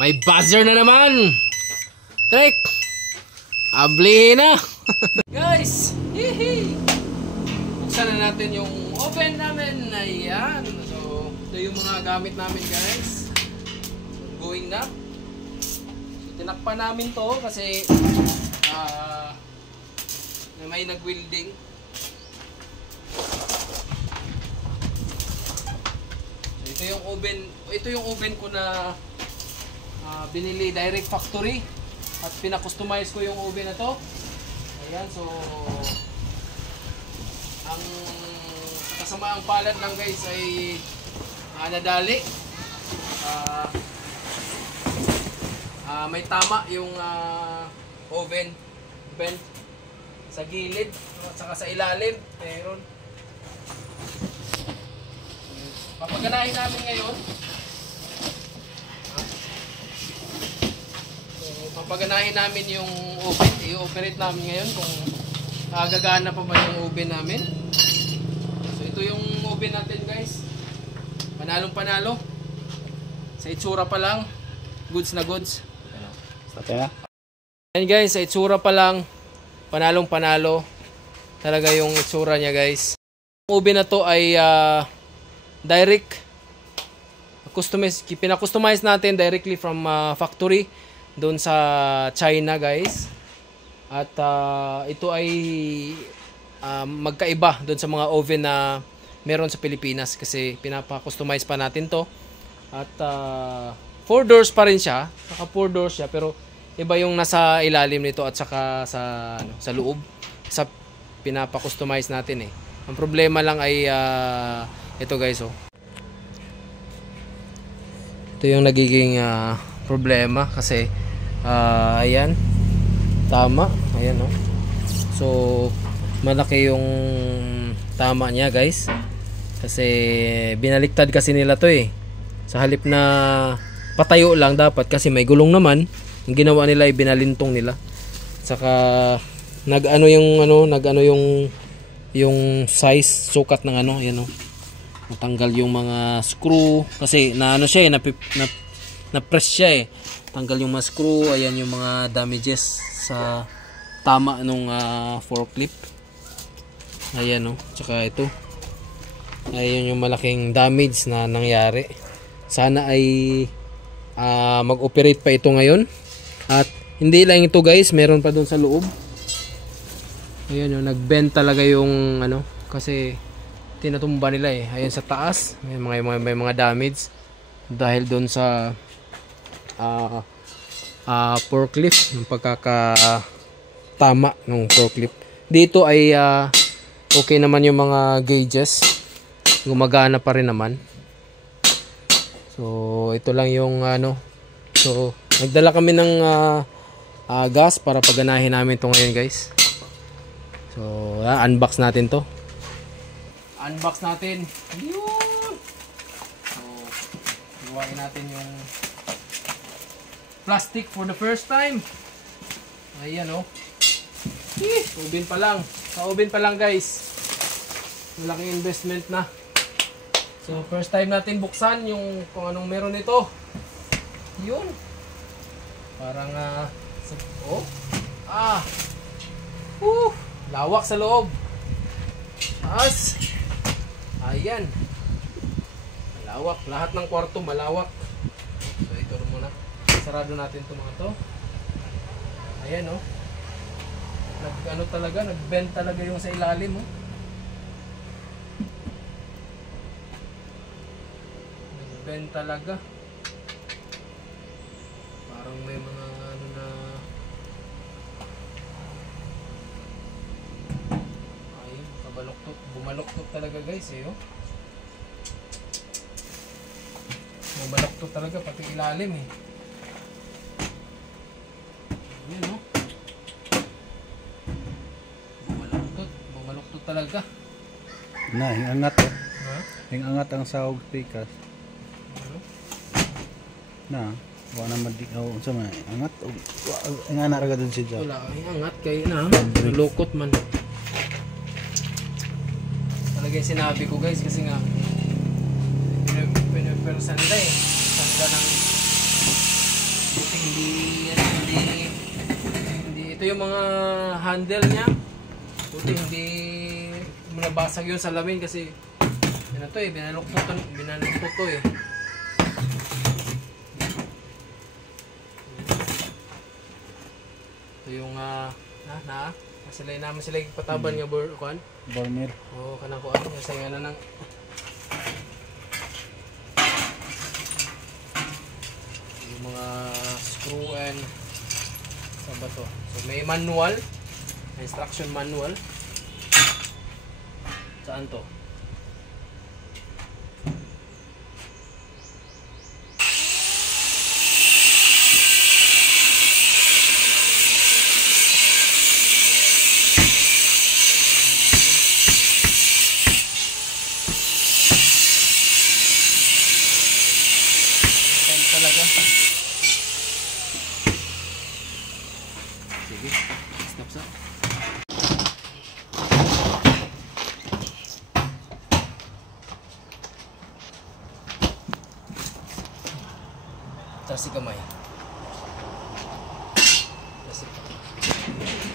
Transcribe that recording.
May buzzer na naman. Trek, abli na. Guys, hihi. Buksan na natin yung oven namin. Ayan. So, ito yung mga gamit namin, guys. So, going na. So, tinakpan namin to kasi may nag-welding. So, ito yung oven ko na binili direct factory at pina-customize ko yung oven na to. Ayan, so ang kasamaang palad lang guys ay nadali. May tama yung oven vent sa gilid at saka sa ilalim. Meron. Papaganahin namin ngayon. Papaganahin namin yung oven. I-operate namin ngayon kung gagana pa ba yung oven namin. So ito yung oven natin guys. Panalong panalo. Sa itsura pa lang, goods na goods. Ayan guys, sa itsura pa lang, panalong panalo. Talaga yung itsura niya guys. Yung oven na to ay direct pina-customize natin directly from factory doon sa China guys. At ito ay magkaiba doon sa mga oven na meron sa Pilipinas kasi pinapa-customize pa natin to. At 4 doors pa rin siya. Saka 4 doors siya pero iba yung nasa ilalim nito at saka sa loob. Sa pinapa-customize natin eh. Ang problema lang ay ito guys oh. Ito yung nagiging problema kasi ayan. Tama. Ayan oh. So malaki yung tama niya guys. Kasi binaliktad kasi nila to eh. Sa halip na patayo lang dapat kasi may gulong naman. Ang ginawa nila ay binalintong nila. Saka nag-ano yung size sukat ng ayan oh. Natanggal yung mga screw kasi siya eh, na press siya eh. Tanggal yung mga screw, ayan yung mga damages sa tama nung forklift. Ayan oh, tsaka ito. Ayan yung malaking damage na nangyari. Sana ay mag-operate pa ito ngayon. At hindi lang ito guys, meron pa doon sa loob. Ayan yung nag-bend talaga yung kasi tinatumba nila eh. Ayan sa taas, may mga damage dahil doon sa forklift, yung pagkakatama ng forklift. Dito ay okay naman yung mga gauges. Gumagana pa rin naman. So ito lang yung So nagdala kami ng gas para paganahin namin ito ngayon guys. So unbox natin to. Unbox natin. Yun. So buwain natin yung plastic for the first time. Ayan oh. Oven pa lang. Sa oven pa lang guys. Malaking investment na. So first time natin buksan yung kung anong meron nito. Yun. Parang lawak sa loob. Taas. Ayan. Malawak. Lahat ng kwarto malawak. So ito muna. Sarado natin itong mga to. Ayan oh. Nag-bend talaga yung sa ilalim oh. Nag-bend talaga. Parang may mga ayun, bumaloktot talaga guys eh oh. Bumaloktot talaga pati ilalim eh. Ayan oh. Bumaloktot talaga. Hingangat oh. Ha? Hingangat ang sahog pikas. Wala naman sa mga angat o nga naraga dun si Jack. Wala, angat kayo na nalukot man. Talaga yung sinabi ko guys kasi nga pinipersan nila eh. Sanda ng hindi ito yung mga handle niya. Buti hindi nabasag yung salamin kasi ano to eh, binaluktot to eh. Ito yung sila naman sila pataban nga kuan. Burner. Oo, kanang kuan kasi nga nang yung mga screw and sa ba to. So may manual, instruction manual. Saan to? Talaga. Sige, stop sa. Taas si kamay. Taas si kamay.